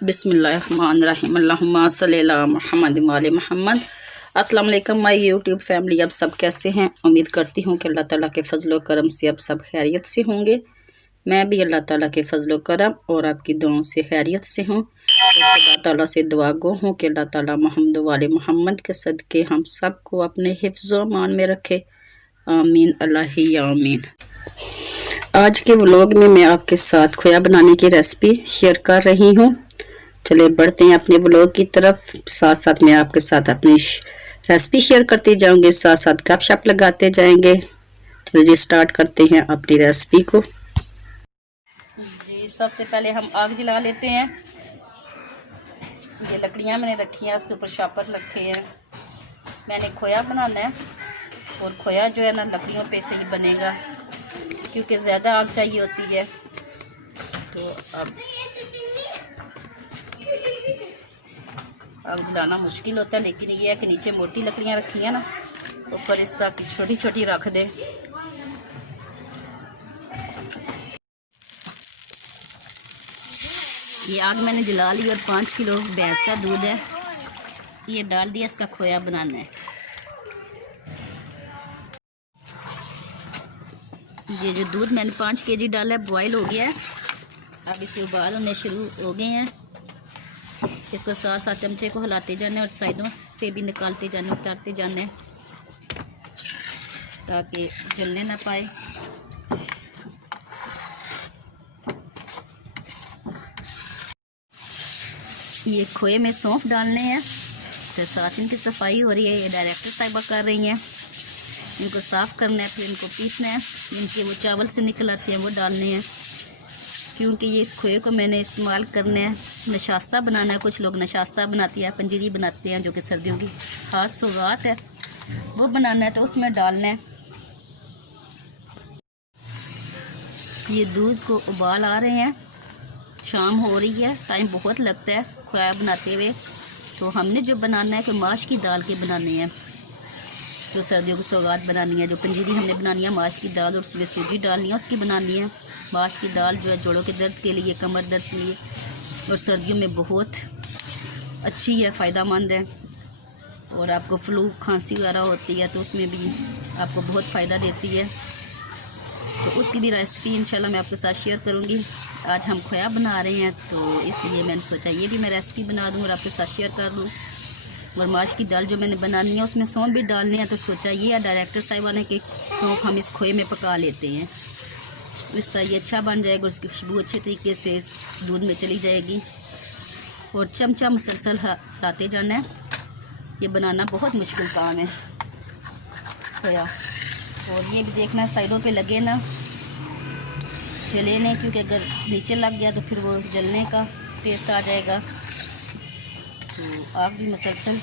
बिस्मिल्लाहिर्रहमानिर्रहीम अल्लाहुम्मा सल्ली अला मुहम्मद व आले मुहम्मद। अस्सलाम वालेकुम माय यूट्यूब फैमिली, आप सब कैसे हैं? उम्मीद करती हूँ कि अल्लाह ताला के फजल व करम से आप सब खैरियत से होंगे। मैं भी अल्लाह ताला के फजल व करम और आपकी दुआओं से खैरियत से हूँ। तो अल्लाह ताला से दुआ गो हूँ कि अल्लाह ताला मोहम्मद व आले मुहम्मद के सदके हम सब को अपने हिफ्ज़ व मान में रखे। आमीन अल्लाह ही आमीन। आज के व्लॉग में मैं आपके साथ खोया बनाने की रेसिपी शेयर कर रही हूँ। चलिए बढ़ते हैं अपने व्लॉग की तरफ। साथ साथ मैं आपके साथ अपनी रेसिपी शेयर करती जाऊंगी, साथ साथ गपशप लगाते जाएंगे। चलिए स्टार्ट करते हैं अपनी रेसिपी को। जी सबसे पहले हम आग जला लेते हैं। ये लकड़ियाँ मैंने रखी हैं, उसके ऊपर शॉपर रखे हैं। मैंने खोया बनाना है और खोया जो है ना लकड़ियों पे से ही बनेगा, क्योंकि ज़्यादा आग चाहिए होती है। तो अब आग जलाना मुश्किल होता है, लेकिन ये है कि नीचे मोटी लकड़ियाँ रखी हैं ना, ऊपर इस तरह की छोटी छोटी रख दें। ये आग मैंने जला ली और 5 किलो भैंस का दूध है, ये डाल दिया। इसका खोया बनाना है। ये जो दूध मैंने 5 केजी डाला है बॉयल हो गया है। अब इसे उबाल होने शुरू हो गए हैं। इसको साथ साथ चमचे को हिलाते जाने और साइडों से भी निकालते जाने, उतारते जाने, ताकि जलने ना पाए। ये खोए में सौंफ डालने हैं, तो साथ इनकी सफाई हो रही है। ये डायरेक्टर साहिबा कर रही हैं। इनको साफ़ करना है, फिर इनको पीसना है। इनके वो चावल से निकल आते हैं, वो डालने हैं, क्योंकि ये खोए को मैंने इस्तेमाल करना है, नशास्ता बनाना है। कुछ लोग नशास्ता बनाती है, पंजीरी बनाते हैं, जो कि सर्दियों की ख़ास सौगात है, वो बनाना है। तो उसमें डालना है। ये दूध को उबाल आ रहे हैं, शाम हो रही है, टाइम बहुत लगता है खोया बनाते हुए। तो हमने जो बनाना है कि माश की दाल के बनाने हैं, जो सर्दियों की सौगात बनानी है। जो पंजीरी हमने बनानी है माश की दाल और उसमें सूजी डालनी है, उसकी बनानी है। माश की दाल जो है जोड़ों के दर्द के लिए, कमर दर्द के लिए और सर्दियों में बहुत अच्छी है, फ़ायदेमंद है। और आपको फ्लू खांसी वगैरह होती है तो उसमें भी आपको बहुत फ़ायदा देती है। तो उसकी भी रेसिपी इंशाल्लाह मैं आपके साथ शेयर करूँगी। आज हम खोया बना रहे हैं, तो इसलिए मैंने सोचा ये भी मैं रेसिपी बना दूँ और आपके साथ शेयर कर लूँ। और माश की दाल जो मैंने बनानी है उसमें सौंफ भी डालने हैं, तो सोचा ये है डायरेक्टर साहिबा ने कि सौंफ हम इस खोए में पका लेते हैं। इस तरह ये अच्छा बन जाएगा, उसकी खुशबू अच्छे तरीके से इस दूध में चली जाएगी। और चमचा मुसलसल हलाते जाना है। ये बनाना बहुत मुश्किल काम है खोया। और ये भी देखना साइडों पे लगे ना, जले नहीं, क्योंकि अगर नीचे लग गया तो फिर वो जलने का टेस्ट आ जाएगा। तो आग भी मुसलसल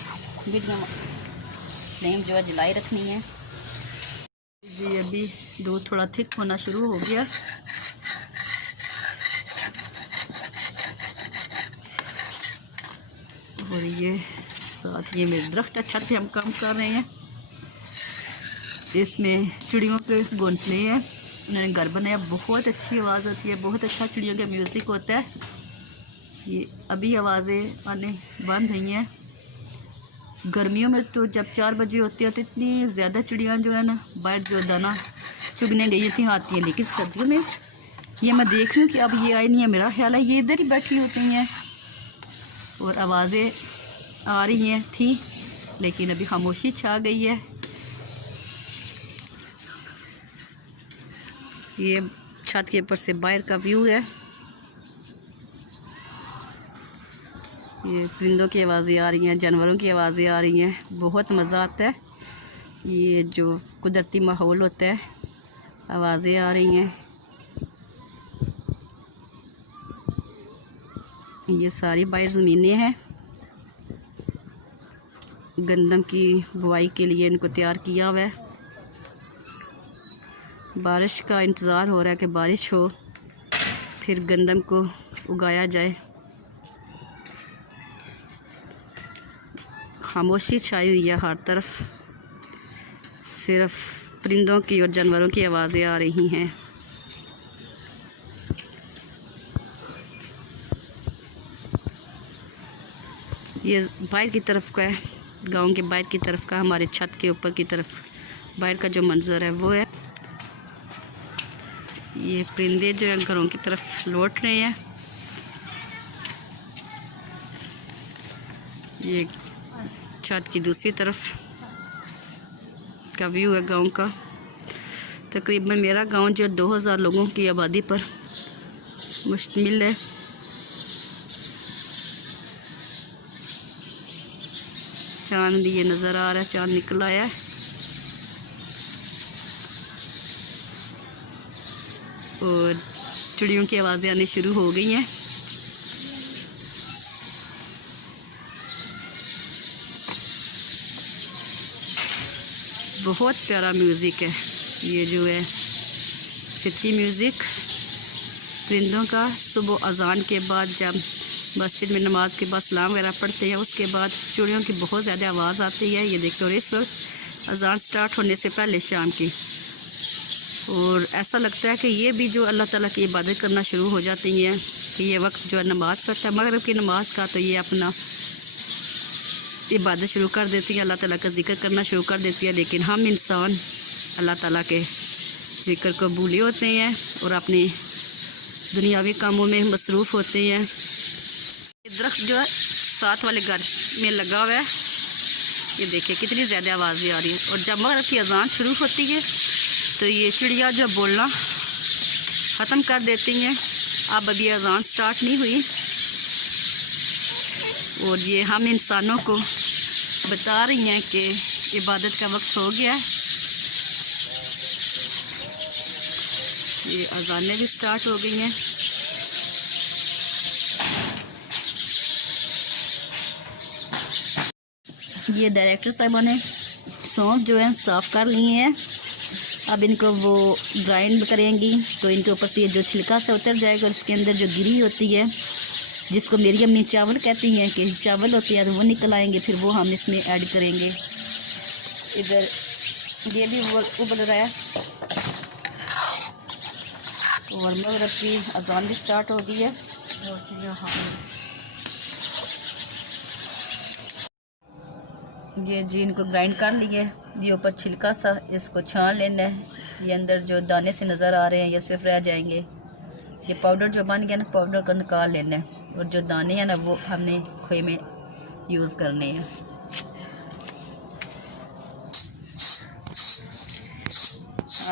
मीडियम फ्लेम जो है जलाई रखनी है। जी अभी दूध थोड़ा थिक होना शुरू हो गया। और ये साथ ये मेरे दरख्त अच्छा से हम काम कर रहे हैं। इसमें चिड़ियों के घोंसले हैं, उन्होंने घर बनाया। बहुत अच्छी आवाज़ होती है, बहुत अच्छा चिड़ियों का म्यूज़िक होता है। ये अभी आवाज़ें आने बंद हुई हैं। गर्मियों में तो जब 4 बजे होती है तो इतनी ज़्यादा चिड़ियाँ जो है ना बाहर जो दाना चुगने गई थी आती हैं। लेकिन सर्दियों में ये मैं देख रही हूँ कि अब ये आई नहीं है। मेरा ख्याल है ये इधर ही बैठी होती हैं और आवाज़ें आ रही हैं थी, लेकिन अभी खामोशी छा गई है। ये छत के ऊपर से बाहर का व्यू है। ये परिंदों की आवाज़ें आ रही हैं, जानवरों की आवाज़ें आ रही हैं। बहुत मज़ा आता है। ये जो कुदरती माहौल होता है, आवाज़ें आ रही हैं। ये सारी बाहर ज़मीनें हैं, गंदम की बुआई के लिए इनको तैयार किया हुआ है। बारिश का इंतज़ार हो रहा है कि बारिश हो, फिर गंदम को उगाया जाए। खामोशी छाई हुई है हर तरफ, सिर्फ परिंदों की और जानवरों की आवाज़ें आ रही हैं। ये बाहर की तरफ का है, गांव के बाहर की तरफ का, हमारे छत के ऊपर की तरफ बाहर का जो मंजर है वो है। ये परिंदे जो है घरों की तरफ लौट रहे हैं। ये छत की दूसरी तरफ का व्यू है गांव का। तकरीबन मेरा गांव जो 2000 लोगों की आबादी पर मुश्तमिल है। चांद भी ये नज़र आ रहा है, चांद निकल आया है। और चिड़ियों की आवाज़ें आनी शुरू हो गई हैं। बहुत प्यारा म्यूज़िक है ये जो है, फितरी म्यूज़िक परिंदों का। सुबह अज़ान के बाद जब मस्जिद में नमाज के बाद सलाम वगैरह पढ़ते हैं, उसके बाद चिड़ियों की बहुत ज़्यादा आवाज़ आती है। ये देखिए, और इस वक्त अज़ान स्टार्ट होने से पहले शाम की, और ऐसा लगता है कि ये भी जो अल्लाह ताला की इबादत करना शुरू हो जाती हैं कि ये वक्त जो है नमाज करता है, मगरिब की नमाज का, तो ये अपना इबादत शुरू कर देती है, अल्लाह ताला का जिक्र करना शुरू कर देती है। लेकिन हम इंसान अल्लाह ताला के जिक्र को भूले होते हैं और अपने दुनियावी कामों में मसरूफ़ होते हैं। दरख्त जो है साथ वाले घर में लगा हुआ है, ये देखिए कितनी ज़्यादा आवाज़ें आ रही हैं। और जब मगरिब की अज़ान शुरू होती है तो ये चिड़िया जो बोलना ख़त्म कर देती हैं। अब अभी अज़ान स्टार्ट नहीं हुई और ये हम इंसानों को बता रही हैं कि इबादत का वक्त हो गया है। ये अज़ानें भी स्टार्ट हो गई हैं। ये डायरेक्टर साहिबा ने सौंफ जो है साफ़ कर लिए हैं। अब इनको वो ग्राइंड करेंगी तो इनके ऊपर से ये जो छिलका से उतर जाएगा और इसके अंदर जो गिरी होती है, जिसको मेरी अम्मी चावल कहती हैं कि चावल होती है, तो वो निकल आएंगे, फिर वो हम इसमें ऐड करेंगे। इधर ये भी उबल रहा है और मगरिब की अज़ान भी स्टार्ट हो गई है। ये जी इनको ग्राइंड कर लिए। ये ऊपर छिलका सा इसको छान लेना है। ये अंदर जो दाने से नज़र आ रहे हैं ये सिर्फ रह जाएंगे। ये पाउडर जो बन गया ना, पाउडर को निकाल लेना है और जो दाने हैं ना वो हमने खोए में यूज़ करने हैं।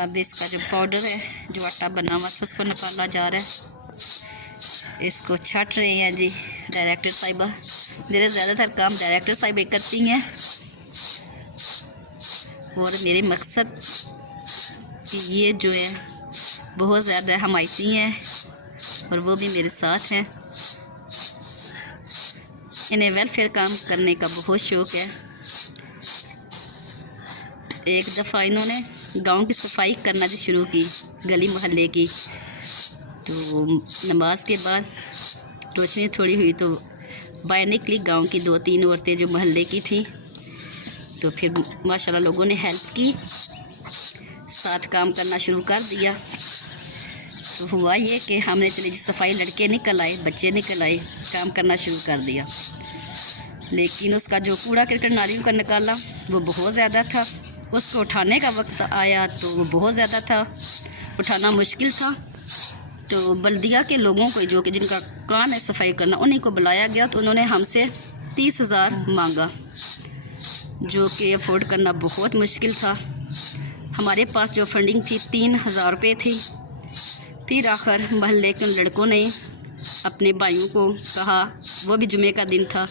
अब इसका जो पाउडर है, जो आटा बना हुआ था, उसको निकाला जा रहा है। इसको छट रहे हैं जी डायरेक्टर साहिबा। मेरे ज़्यादातर काम डायरेक्टर साहिबा करती हैं और मेरे मकसद कि ये जो है बहुत ज़्यादा हमायती हैं और वो भी मेरे साथ हैं। इन्हें वेलफेयर काम करने का बहुत शौक़ है। एक दफ़ा इन्होंने गांव की सफाई करना भी शुरू की, गली मोहल्ले की। तो नमाज के बाद रोशनी थोड़ी हुई तो बाहर निकली। गांव की 2-3 औरतें जो मोहल्ले की थी, तो फिर माशाल्लाह लोगों ने हेल्प की, साथ काम करना शुरू कर दिया। तो हुआ ये कि हमने चले जी सफाई, लड़के निकल आए, बच्चे निकल आए, काम करना शुरू कर दिया। लेकिन उसका जो कूड़ा करकट नालियों का निकाला वो बहुत ज़्यादा था। उसको उठाने का वक्त आया तो वो बहुत ज़्यादा था, उठाना मुश्किल था। तो बल्दिया के लोगों को जो कि जिनका काम है सफाई करना, उन्हीं को बुलाया गया। तो उन्होंने हमसे 30,000 मांगा, जो कि अफोर्ड करना बहुत मुश्किल था। हमारे पास जो फंडिंग थी 3,000 रुपये थी। फिर आखिर महल्ले के लड़कों ने अपने भाइयों को कहा, वो भी जुमे का दिन था,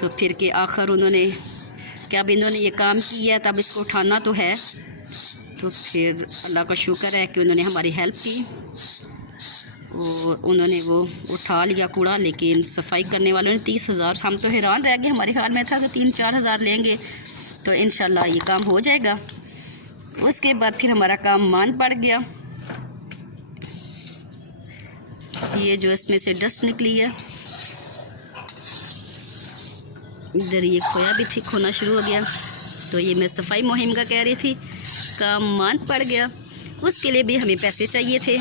तो फिर के आखिर उन्होंने क्या, अब इन्होंने ये काम किया तब इसको उठाना तो है। तो फिर अल्लाह का शुक्र है कि उन्होंने हमारी हेल्प की और उन्होंने वो उठा लिया कूड़ा। लेकिन सफाई करने वालों ने 30,000, हम तो हैरान रह गए। हमारे ख्याल में था कि 3-4 हज़ार लेंगे तो इंशाल्लाह ये काम हो जाएगा। उसके बाद फिर हमारा काम मान पड़ गया। ये जो इसमें से डस्ट निकली है, इधर ये खोया भी थी, खोना शुरू हो गया। तो ये मैं सफाई मुहिम का कह रही थी, काम मान पड़ गया। उसके लिए भी हमें पैसे चाहिए थे,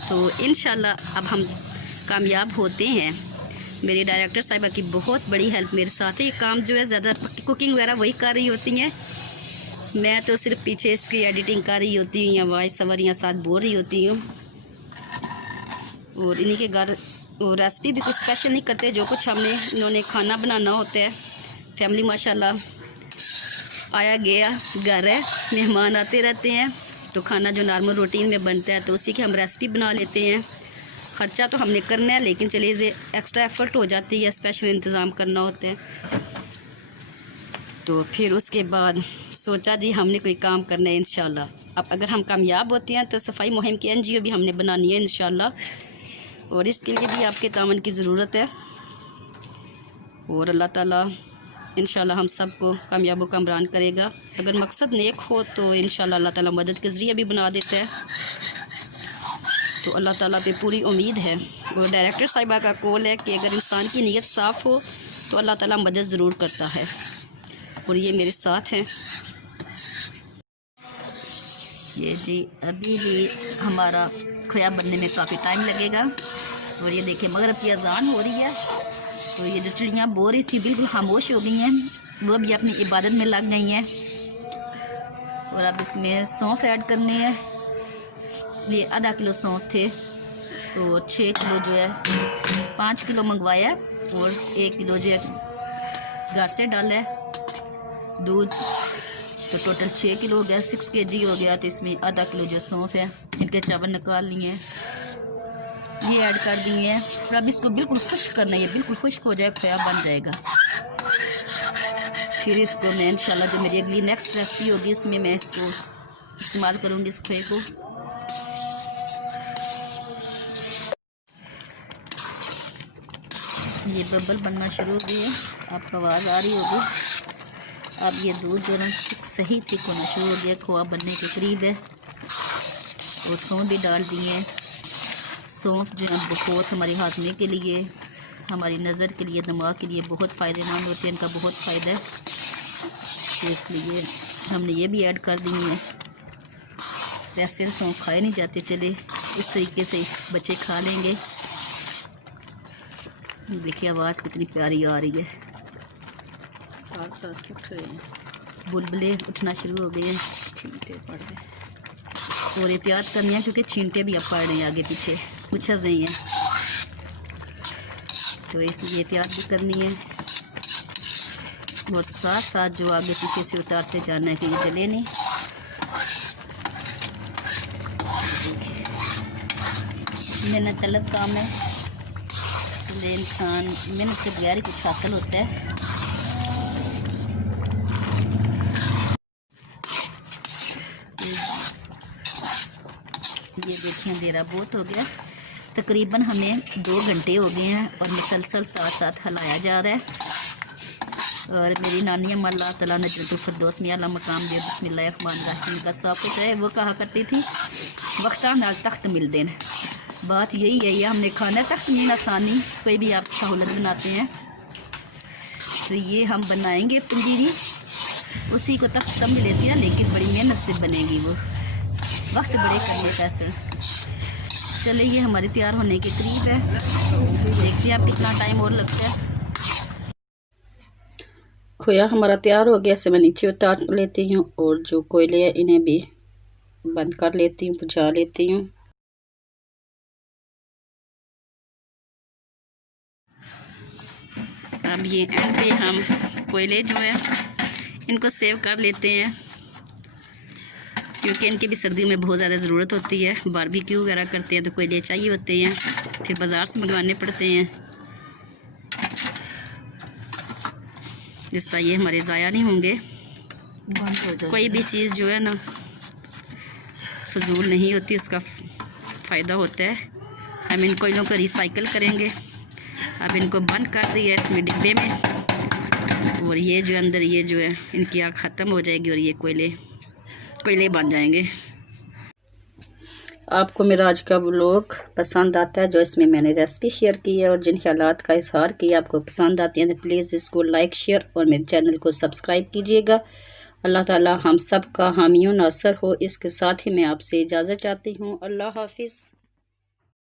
तो इंशाल्लाह अब हम कामयाब होते हैं। मेरी डायरेक्टर साहिबा की बहुत बड़ी हेल्प मेरे साथ है। ये काम जो है ज़्यादा कुकिंग वगैरह वही कर रही होती हैं, मैं तो सिर्फ पीछे इसकी एडिटिंग कर रही होती हूँ या वॉइस ओवर या साथ बोल रही होती हूँ। और इन्हीं के घर वो रेसिपी भी कुछ स्पेशल नहीं करते, जो कुछ हमने इन्होंने खाना बनाना होता है। फैमिली माशाल्लाह आया गया घर है, मेहमान आते रहते हैं, तो खाना जो नॉर्मल रूटीन में बनता है तो उसी की हम रेसिपी बना लेते हैं। ख़र्चा तो हमने करना है, लेकिन चलिए ये एक्स्ट्रा एफ़र्ट हो जाती है, स्पेशल इंतज़ाम करना होता है। तो फिर उसके बाद सोचा जी हमने कोई काम करना है इंशाल्लाह। अब अगर हम कामयाब होते हैं तो सफाई मुहिम की NGO भी हमने बनानी है इंशाल्लाह, और इसके लिए भी आपके तावन की ज़रूरत है। और अल्लाह ताला इंशाल्लाह हम सबको कामयाब कामरान करेगा। अगर मकसद नेक हो तो इंशाल्लाह अल्लाह ताला मदद के ज़रिए भी बना देता है। तो अल्लाह ताला पे पूरी उम्मीद है। और डायरेक्टर साहिबा का कौल है कि अगर इंसान की नीयत साफ़ हो तो अल्लाह ताला मदद ज़रूर करता है। और ये मेरे साथ हैं। ये जी अभी भी हमारा खोया बनने में काफ़ी टाइम लगेगा। और ये देखिए मगरिब की अजान हो रही है, तो ये जो चिड़ियाँ बोल रही थी बिल्कुल खामोश हो गई हैं, वो भी अपनी इबादत में लग गई हैं। और अब इसमें सौंफ ऐड करने हैं। ये आधा किलो सौंफ थे, तो 6 किलो जो है 5 किलो मंगवाया और 1 किलो जो है घर से डाला है। दूध तो टोटल 6 किलो हो गया, 6 kg हो गया। तो इसमें आधा किलो जो सौंफ है, इनके चावल निकाल लिए हैं, ये ऐड कर दिए हैं। और अब इसको बिल्कुल खुश्क करना है, बिल्कुल खुश्क हो जाए खोया बन जाएगा। फिर इसको मैं इंशाल्लाह जो मेरी अगली नेक्स्ट रेसिपी होगी उसमें मैं इसको इस्तेमाल करूँगी, इस खोए को। ये बबल बनना शुरू हो गई है, आपको आवाज़ आ रही होगी। अब ये दूध जो है सही थिक होना शुरू हो गया, खोआ बनने के करीब है। और सौंफ भी डाल दिए हैं। सौंफ जो है बहुत हमारी हाजमे के लिए, हमारी नज़र के लिए, दिमाग के लिए बहुत फ़ायदेमंद होते हैं, इनका बहुत फ़ायदा है। तो इसलिए हमने ये भी ऐड कर दिए हैं। वैसे सौंफ खाए नहीं जाते, चले इस तरीके से बच्चे खा लेंगे। देखिए आवाज़ कितनी प्यारी आ रही है, साथ साथ उठ रहे हैं, बुलबुले उठना शुरू हो गए हैं, छींटे पड़ गए। और एहतियात करनी है क्योंकि छींटे भी अब पड़ रहे हैं, आगे पीछे उछल रही हैं, तो इसलिए एहतियात भी करनी है। और साथ साथ जो आगे पीछे से उतारते जाना है कि ये जले नहीं। मेहनत तलब काम है, इसलिए इंसान मेहनत के बगैर ही कुछ हासिल होता है। ये देखिए अंधेरा बहुत हो गया, तकरीबन हमें 2 घंटे हो गए हैं और मुसलसल साथ साथ हिलाया जा रहा है। और मेरी नानी अम्मा अल्लाह ताला नजरुल फिरदौस में अला मकाम दे बिस्मिल्लाहिर्रहमानिर्रहीम का सब कुछ है, वो कहा करती थी वक्ता नाल तख्त मिल देना। बात यही है, ये हमने खाना तख्त नहीं आसानी, कोई भी आप सहूलत बनाते हैं तो ये हम बनाएंगे पंजीरी, उसी को तख्त सब मिलेती है, लेकिन बड़ी मेहनत से बनेगी, वो वक्त बड़े करने का असर। चले ये हमारे तैयार होने के करीब है, देखते हैं आप कितना टाइम और लगता है। खोया हमारा तैयार हो गया, इसे मैं नीचे उतार लेती हूँ और जो कोयले हैं इन्हें भी बंद कर लेती हूँ, बुझा लेती हूँ। अब ये एंड पे हम कोयले जो है इनको सेव कर लेते हैं, क्योंकि इनकी भी सर्दियों में बहुत ज़्यादा ज़रूरत होती है। बारबेक्यू वगैरह करते हैं तो कोयले चाहिए होते हैं, फिर बाज़ार से मंगवाने पड़ते हैं। जिस तरह ये हमारे ज़ाया नहीं होंगे। कोई भी चीज़ जो है ना फजूल नहीं होती, उसका फ़ायदा होता है। हम इन कोयलों को रिसाइकल करेंगे। अब इनको बंद कर दिया इसमें डिब्बे में, और ये जो अंदर ये जो है इनकी आग ख़त्म हो जाएगी और ये कोयले बन जाएंगे। आपको मेरा आज का व्लॉग पसंद आता है, जो इसमें मैंने रेसिपी शेयर की है और जिन ख्यालात का इजहार किया आपको पसंद आती हैं, तो प्लीज़ इसको लाइक शेयर और मेरे चैनल को सब्सक्राइब कीजिएगा। अल्लाह ताला हम सब का हामी और नासर हो। इसके साथ ही मैं आपसे इजाज़त चाहती हूँ। अल्लाह हाफिज़।